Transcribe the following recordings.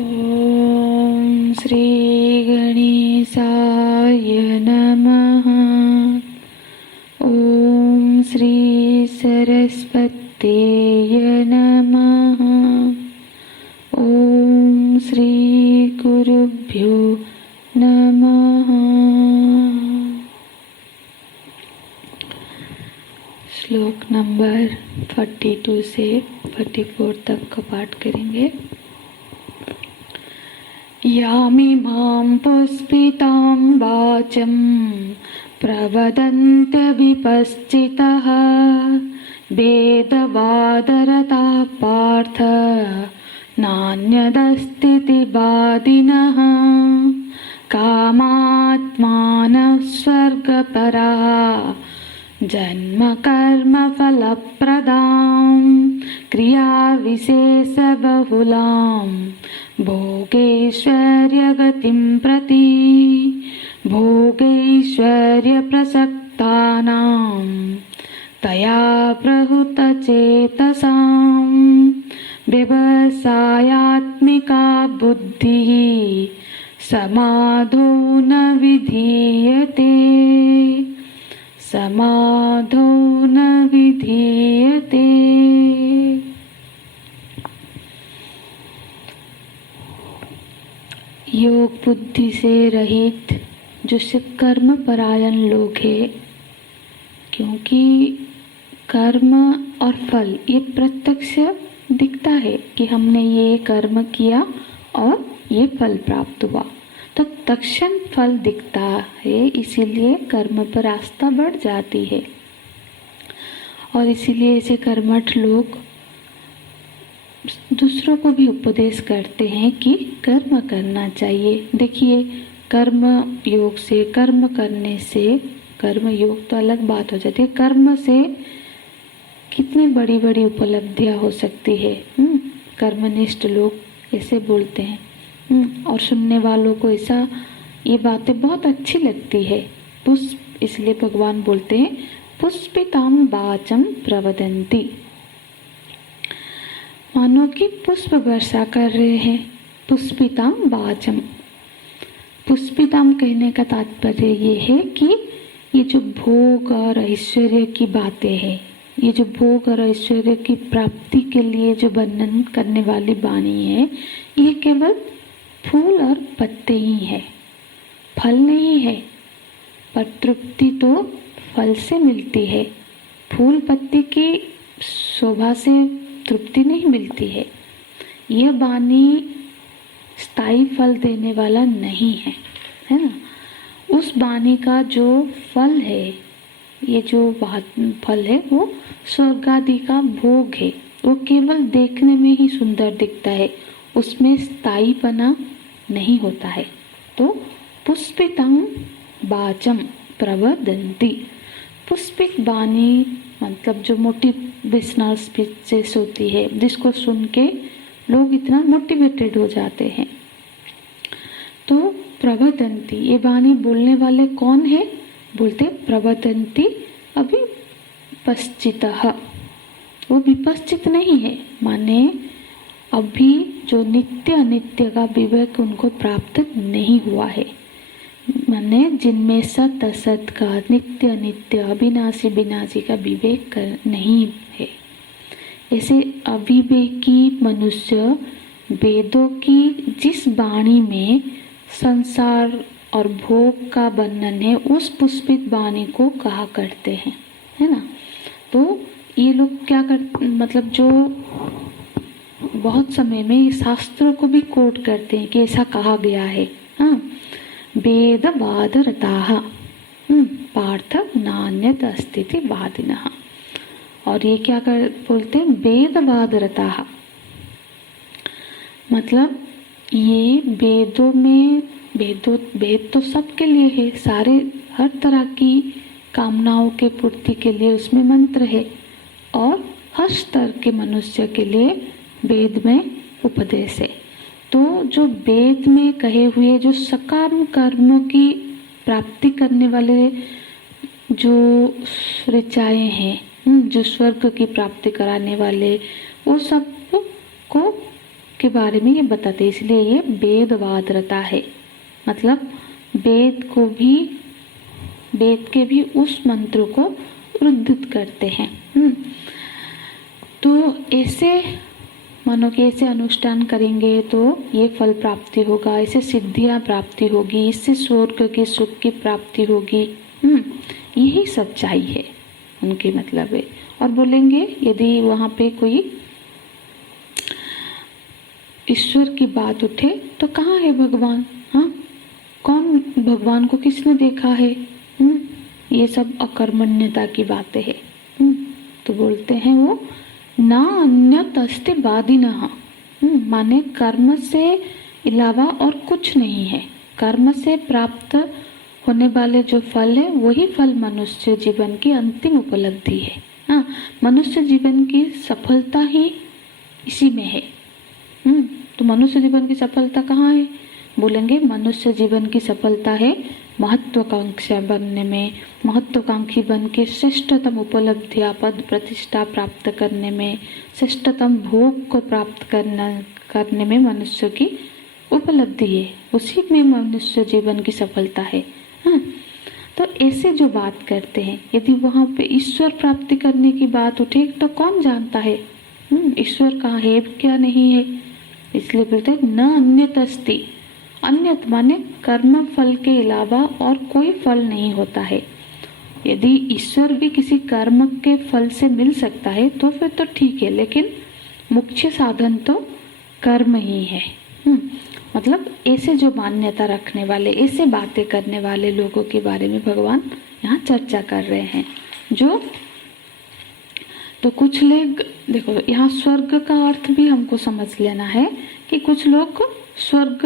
ओम श्री गणेशाय नमः। ओम श्री सरस्वत्यय नमः। ओम श्री गुरुभ्यो नमः। श्लोक नंबर 42 से 44 तक का पाठ करेंगे। यामिमां पुष्पितां वाचं प्रवदन्त विपश्चितः वेदवादरताः पार्थ नान्यदस्तीति वादिनः कामात्मानः स्वर्गपराः जन्म कर्म फलप्रदां क्रियाविशेषबहुलां भोगैश्वर्यगतिं प्रति भोगैश्वर्यप्रसक्तानां तया प्रहृतचेतसां व्यवसायात्मिका बुद्धिः समाधौ न विधीयते। समाधौ न विधीयते। योग बुद्धि से रहित जो सिर्फ कर्म परायण लोग हैं, क्योंकि कर्म और फल ये प्रत्यक्ष दिखता है कि हमने ये कर्म किया और ये फल प्राप्त हुआ, तो तत्क्षण फल दिखता है, इसीलिए कर्म पर आस्था बढ़ जाती है। और इसीलिए ऐसे कर्मठ लोग दूसरों को भी उपदेश करते हैं कि कर्म करना चाहिए। देखिए, कर्म योग से, कर्म करने से, कर्म योग तो अलग बात हो जाती है, कर्म से कितनी बड़ी बड़ी उपलब्धियां हो सकती है। कर्मनिष्ठ लोग ऐसे बोलते हैं और सुनने वालों को ऐसा ये बातें बहुत अच्छी लगती है। पुष्प, इसलिए भगवान बोलते हैं पुष्पितां वाचं प्रवदन्ति, मानो कि पुष्प वर्षा कर रहे हैं। पुष्पितां वाचं, पुष्पितां कहने का तात्पर्य ये है कि ये जो भोग और ऐश्वर्य की बातें हैं, ये जो भोग और ऐश्वर्य की प्राप्ति के लिए जो वर्णन करने वाली वाणी है, ये केवल फूल और पत्ते ही है, फल नहीं है। पर तृप्ति तो फल से मिलती है, फूल पत्ती की शोभा से तृप्ति नहीं मिलती है। यह वाणी स्थायी फल देने वाला नहीं है, है ना। उस वाणी का जो फल है, ये जो फल है, वो स्वर्ग आदि का भोग है। वो केवल देखने में ही सुंदर दिखता है, उसमें स्थायीपना नहीं होता है। तो पुष्पितां वाचं प्रवदन्ति, पुष्पित वाणी मतलब जो मोटिवेशनल स्पीचेस होती है, जिसको सुन के लोग इतना मोटिवेटेड हो जाते हैं। तो प्रवदन्ति, ये वाणी बोलने वाले कौन है? बोलते प्रवदन्ति अभी पश्चितः, वो विपश्चित नहीं है, माने अभी जो नित्य अनित्य का विवेक उनको प्राप्त नहीं हुआ है, माने जिनमें सत असत का, नित्य अनित्य, अविनाशी विनाशी का विवेक नहीं है। ऐसे अविवेकी मनुष्य वेदों की जिस वाणी में संसार और भोग का वर्णन है, उस पुष्पित वाणी को कहा करते हैं, है ना। तो ये लोग क्या कर, मतलब जो बहुत समय में शास्त्रों को भी कोट करते हैं कि ऐसा कहा गया है। हाँ, वेदवादरताः पार्थ नान्यत् अस्तीति वादिनः। और ये क्या कर बोलते हैं? वेदवादरताः, मतलब ये वेदों में, वेद तो सबके लिए है, सारे हर तरह की कामनाओं के पूर्ति के लिए उसमें मंत्र है, और हर स्तर के मनुष्य के लिए वेद में उपदेश है। तो जो वेद में कहे हुए जो सकाम कर्मों की प्राप्ति करने वाले जो ऋचाएं हैं, जो स्वर्ग की प्राप्ति कराने वाले, वो सब को के बारे में ये बताते, इसलिए ये वेदवाद रहता है। मतलब वेद के भी उस मंत्र को उद्धृत करते हैं। तो ऐसे मानो कि ऐसे अनुष्ठान करेंगे तो ये फल प्राप्ति होगा, ऐसे सिद्धियां प्राप्ति होगी, इससे स्वर्ग के सुख की प्राप्ति होगी। यही सच्चाई है उनके मतलब है। और बोलेंगे यदि वहाँ पे कोई ईश्वर की बात उठे तो कहाँ है भगवान? हाँ, कौन भगवान को किसने देखा है? ये सब अकर्मण्यता की बातें है। तो बोलते हैं वो ना अन्यत अस्ति वादिनः, माने कर्म से अलावा और कुछ नहीं है। कर्म से प्राप्त होने वाले जो फल है वही फल मनुष्य जीवन की अंतिम उपलब्धि है। हाँ, मनुष्य जीवन की सफलता ही इसी में है। तो मनुष्य जीवन की सफलता कहाँ है? बोलेंगे मनुष्य जीवन की सफलता है महत्वाकांक्षा बनने में, महत्वाकांक्षी बन के श्रेष्ठतम उपलब्धियां पद प्रतिष्ठा प्राप्त करने में, श्रेष्ठतम भोग को प्राप्त करने में मनुष्य की उपलब्धि है। उसी में मनुष्य जीवन की सफलता है। हाँ, तो ऐसे जो बात करते हैं, यदि वहाँ पे ईश्वर प्राप्ति करने की बात उठे तो कौन जानता है ईश्वर कहाँ है क्या नहीं है? इसलिए बोलते हैं न अन्यत अस्ति। अन्यत माने कर्म फल के अलावा और कोई फल नहीं होता है। यदि ईश्वर भी किसी कर्म के फल से मिल सकता है तो फिर तो ठीक है, लेकिन मुख्य साधन तो कर्म ही है। मतलब ऐसे जो मान्यता रखने वाले, ऐसे बातें करने वाले लोगों के बारे में भगवान यहाँ चर्चा कर रहे हैं। जो तो कुछ लोग देखो, यहाँ स्वर्ग का अर्थ भी हमको समझ लेना है कि कुछ लोग स्वर्ग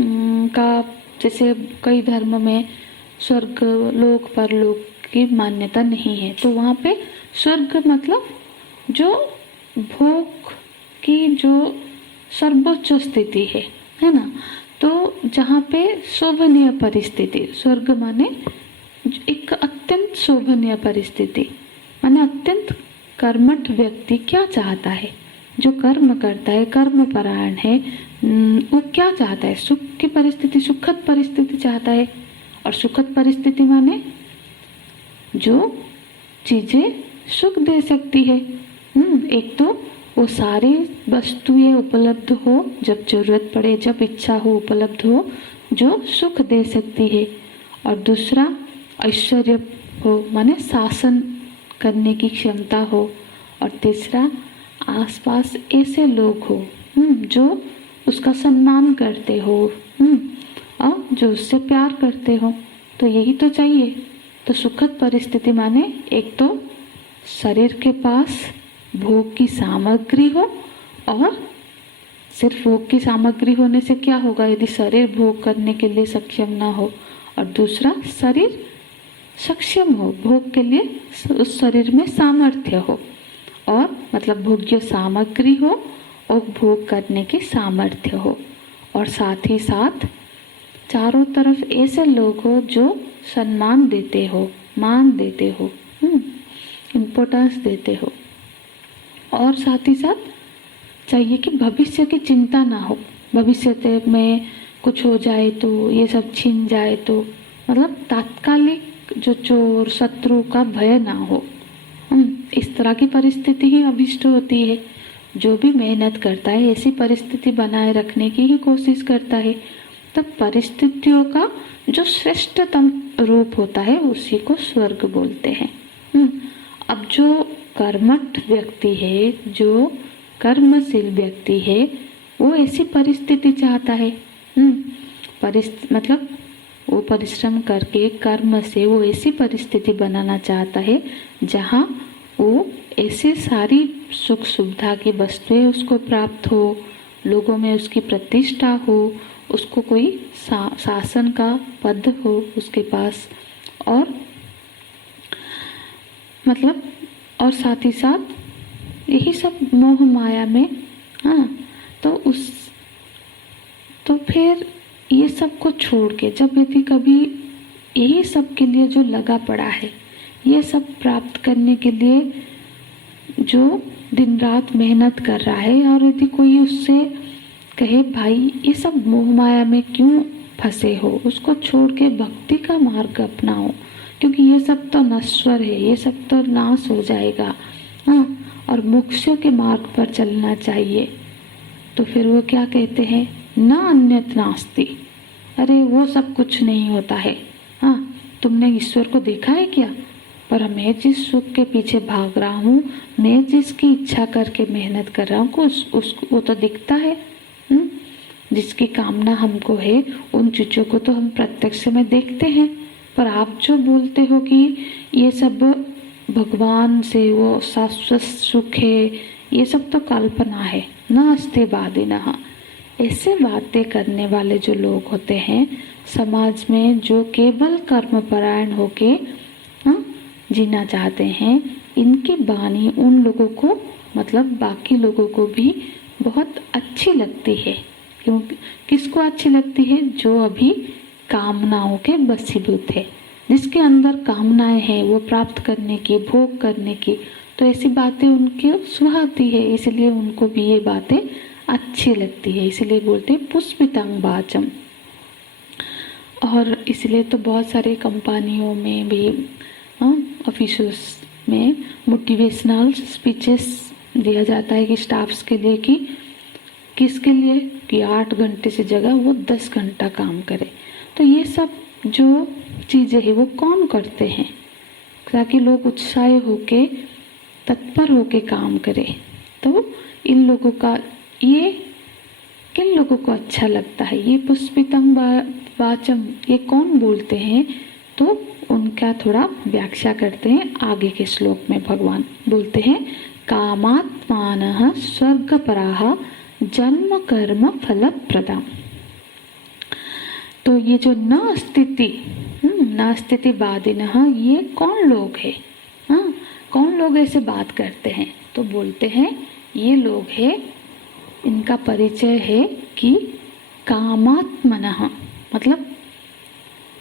का, जैसे कई धर्म में स्वर्ग लोक परलोक की मान्यता नहीं है, तो वहाँ पे स्वर्ग मतलब जो भोग की जो सर्वोच्च स्थिति है ना। तो जहाँ पे शोभनीय परिस्थिति, स्वर्ग माने एक अत्यंत शोभनीय परिस्थिति, माने अत्यंत कर्मठ व्यक्ति क्या चाहता है? जो कर्म करता है, कर्म परायण है, वो क्या चाहता है? सुख की परिस्थिति, सुखद परिस्थिति चाहता है। और सुखद परिस्थिति माने जो चीजें सुख दे सकती है। एक तो वो सारी वस्तुएं उपलब्ध हो, जब जरूरत पड़े, जब इच्छा हो उपलब्ध हो, जो सुख दे सकती है। और दूसरा ऐश्वर्य हो, माने शासन करने की क्षमता हो। और तीसरा आसपास ऐसे लोग हो जो उसका सम्मान करते हो और जो उससे प्यार करते हो। तो यही तो चाहिए। तो सुखद परिस्थिति माने एक तो शरीर के पास भोग की सामग्री हो, और सिर्फ भोग की सामग्री होने से क्या होगा यदि शरीर भोग करने के लिए सक्षम ना हो। और दूसरा शरीर सक्षम हो भोग के लिए, उस शरीर में सामर्थ्य हो, और मतलब भोग्य सामग्री हो और भोग करने की सामर्थ्य हो। और साथ ही साथ चारों तरफ ऐसे लोग हो जो सम्मान देते हो, मान देते हो, इम्पोर्टेंस देते हो। और साथ ही साथ चाहिए कि भविष्य की चिंता ना हो, भविष्य में कुछ हो जाए तो, ये सब छीन जाए तो, मतलब तात्कालिक जो चोर शत्रु का भय ना हो। इस तरह की परिस्थिति ही अभिष्ट होती है। जो भी मेहनत करता है ऐसी परिस्थिति बनाए रखने की ही कोशिश करता है। तब परिस्थितियों का जो श्रेष्ठतम रूप होता है उसी को स्वर्ग बोलते हैं। अब जो कर्मठ व्यक्ति है, जो कर्मशील व्यक्ति है, वो ऐसी परिस्थिति चाहता है। मतलब वो परिश्रम करके कर्म से वो ऐसी परिस्थिति बनाना चाहता है जहाँ वो ऐसे सारी सुख सुविधा की वस्तुएं उसको प्राप्त हो, लोगों में उसकी प्रतिष्ठा हो, उसको कोई शासन का पद हो उसके पास, और मतलब और साथ ही साथ यही सब मोह माया में। तो फिर ये सब को छोड़ के जब यदि कभी यही सब के लिए जो लगा पड़ा है, ये सब प्राप्त करने के लिए जो दिन रात मेहनत कर रहा है, और यदि कोई उससे कहे भाई ये सब मोह माया में क्यों फंसे हो, उसको छोड़ के भक्ति का मार्ग अपनाओ, क्योंकि ये सब तो नश्वर है, ये सब तो नाश हो जाएगा। हाँ, और मोक्ष के मार्ग पर चलना चाहिए। तो फिर वो क्या कहते हैं, न अन्यत नास्ति, अरे वो सब कुछ नहीं होता है। हाँ, तुमने ईश्वर को देखा है क्या? पर मैं जिस सुख के पीछे भाग रहा हूँ, मैं जिसकी इच्छा करके मेहनत कर रहा हूँ, वो तो दिखता है। जिसकी कामना हमको है उन चीजों को तो हम प्रत्यक्ष में देखते हैं। पर आप जो बोलते हो कि ये सब भगवान से वो शाश्वत सुख है, ये सब तो कल्पना है, न अस्ति वादिनः। ऐसे बातें करने वाले जो लोग होते हैं समाज में, जो केवल कर्मपरायण होके जीना चाहते हैं, इनकी वाणी उन लोगों को, मतलब बाकी लोगों को भी बहुत अच्छी लगती है। क्योंकि किसको अच्छी लगती है? जो अभी कामनाओं के वशीभूत है, जिसके अंदर कामनाएं हैं वो प्राप्त करने की, भोग करने की, तो ऐसी बातें उनके सुहाती है, इसलिए उनको भी ये बातें अच्छी लगती है, इसलिए बोलते हैं पुष्पितांग वाचम। और इसलिए तो बहुत सारे कंपनियों में भी, ऑफिसर्स में मोटिवेशनल स्पीचेस दिया जाता है कि स्टाफ्स के लिए, कि किसके लिए, कि 8 घंटे से जगह वो 10 घंटा काम करे। तो ये सब जो चीज़ें हैं वो कौन करते हैं, ताकि लोग उत्साही होके, तत्पर होके काम करें। तो इन लोगों का, ये किन लोगों को अच्छा लगता है? ये पुष्पितम वाचम ये कौन बोलते हैं? तो उनका थोड़ा व्याख्या करते हैं आगे के श्लोक में। भगवान बोलते हैं, कामात्मानः स्वर्गपराः जन्म कर्म फल प्रदाम। तो ये जो न स्थिति वादिनः, ये कौन लोग है? हाँ, कौन लोग ऐसे बात करते हैं? तो बोलते हैं ये लोग है, इनका परिचय है कि कामात्मनः, मतलब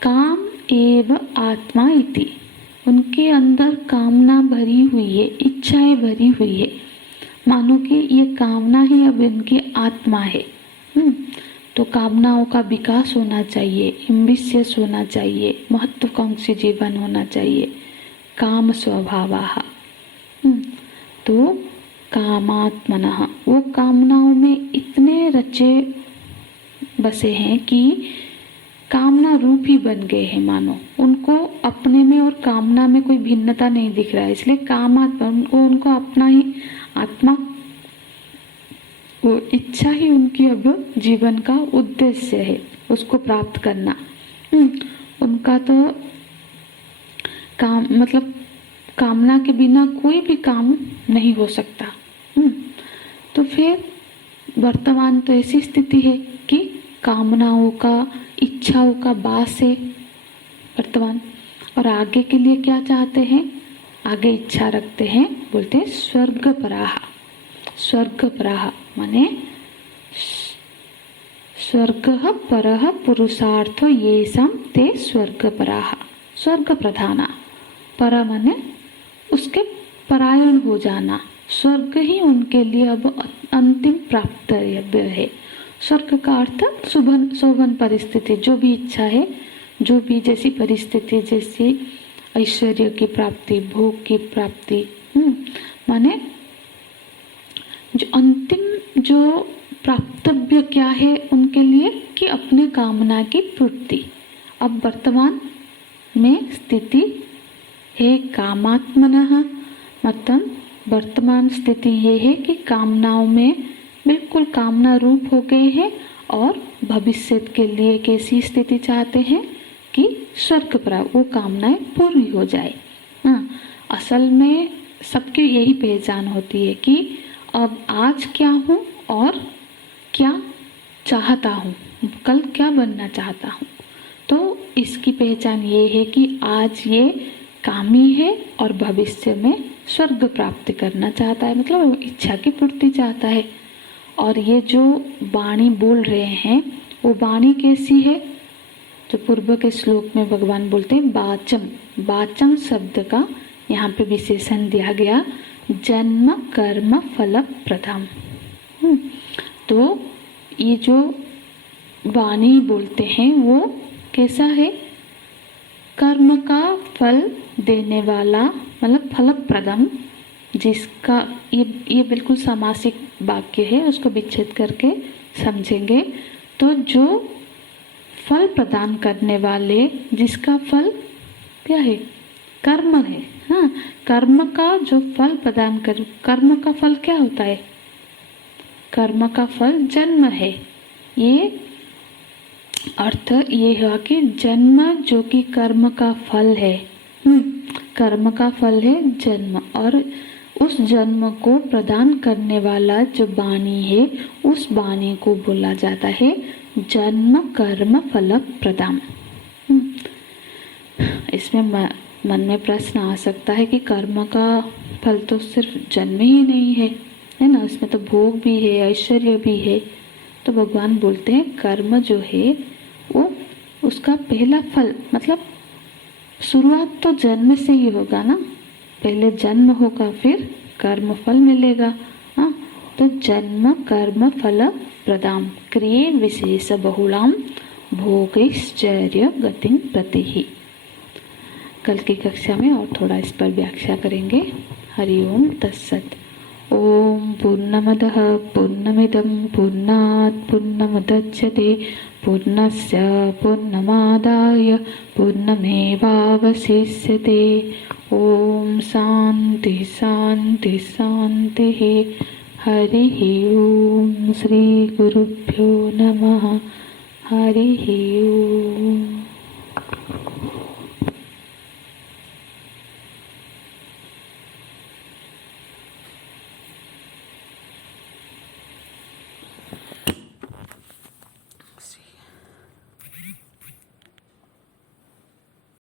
काम एव आत्मा इति, उनके अंदर कामना भरी हुई है, इच्छाएं भरी हुई है, मानो कि ये कामना ही अब इनकी आत्मा है। तो कामनाओं का विकास होना चाहिए, एम्बिशियस होना चाहिए, महत्वाकांक्षी जीवन होना चाहिए, काम स्वभावः। तो कामात्मनः, वो कामनाओं में इतने रचे बसे हैं कि कामना रूप ही बन गए हैं, मानो उनको अपने में और कामना में कोई भिन्नता नहीं दिख रहा है, इसलिए कामात्मा उनको अपना ही आत्मा, वो इच्छा ही उनकी अब जीवन का उद्देश्य है, उसको प्राप्त करना। उनका तो काम, मतलब कामना के बिना कोई भी काम नहीं हो सकता। तो फिर वर्तमान तो ऐसी स्थिति है कि कामनाओं का, इच्छाओं का बास है वर्तमान। और आगे के लिए क्या चाहते हैं? आगे इच्छा रखते हैं, बोलते हैं स्वर्गपराः। स्वर्गपराः माने स्वर्गः परः पुरुषार्थो येषां ते स्वर्गपराः। स्वर्ग प्रधाना, पर माने उसके परायण हो जाना, स्वर्ग ही उनके लिए अब अंतिम प्राप्तव्य है। स्वर्ग का अर्थ शोभन परिस्थिति, जो भी इच्छा है, जो भी जैसी परिस्थिति, जैसी ऐश्वर्य की प्राप्ति, भोग की प्राप्ति, माने जो अंतिम जो प्राप्तव्य क्या है उनके लिए, कि अपने कामना की पूर्ति। अब वर्तमान में स्थिति है कामात्मनः, मतलब वर्तमान स्थिति ये है कि कामनाओं में बिल्कुल कामना रूप हो गए हैं, और भविष्य के लिए कैसी स्थिति चाहते हैं कि स्वर्ग प्राप्त, वो कामनाएं पूरी हो जाए। असल में सबकी यही पहचान होती है कि अब आज क्या हूँ और क्या चाहता हूँ, कल क्या बनना चाहता हूँ। तो इसकी पहचान ये है कि आज ये कामी है और भविष्य में स्वर्ग प्राप्ति करना चाहता है, मतलब इच्छा की पूर्ति चाहता है। और ये जो वाणी बोल रहे हैं वो वाणी कैसी है? तो पूर्व के श्लोक में भगवान बोलते हैं वाचम। वाचम शब्द का यहाँ पे विशेषण दिया गया, जन्म कर्म फल प्रथम। तो ये जो वाणी बोलते हैं वो कैसा है? कर्म का फल देने वाला, मतलब फलप्रदम, जिसका ये बिल्कुल सामासिक वाक्य है, उसको विच्छेद करके समझेंगे। तो जो फल प्रदान करने वाले, जिसका फल क्या है? कर्म है। हाँ, कर्म का जो फल प्रदान कर, कर्म का फल क्या होता है? कर्म का फल जन्म है। ये अर्थ ये हुआ कि जन्म जो कि कर्म का फल है। कर्म का फल है जन्म, और उस जन्म को प्रदान करने वाला जो वाणी है, उस वाणी को बोला जाता है जन्म कर्म फल प्रदान। इसमें मन में प्रश्न आ सकता है कि कर्म का फल तो सिर्फ जन्म ही नहीं है ना, इसमें तो भोग भी है, ऐश्वर्य भी है। तो भगवान बोलते हैं कर्म जो है वो उसका पहला फल, मतलब शुरुआत तो जन्म से ही होगा ना, पहले जन्म होगा फिर कर्म फल मिलेगा। हाँ, तो जन्म कर्म फल प्रदाम क्रिये विशेष बहुलाम भोगैश्चर्य गतिं प्रतिहि। कल की कक्षा में और थोड़ा इस पर व्याख्या करेंगे। हरि ओम तत्सत। ओम पूर्णमदः पूर्णमिदं पूर्णात् पूर्णमुदच्यते पूर्णस्य पूर्णमादाय पूर्णमेवावशिष्यते। ओम शांति शांति शांति। हरिः ओम। श्री गुरुभ्यो नमः। हरिः ओम।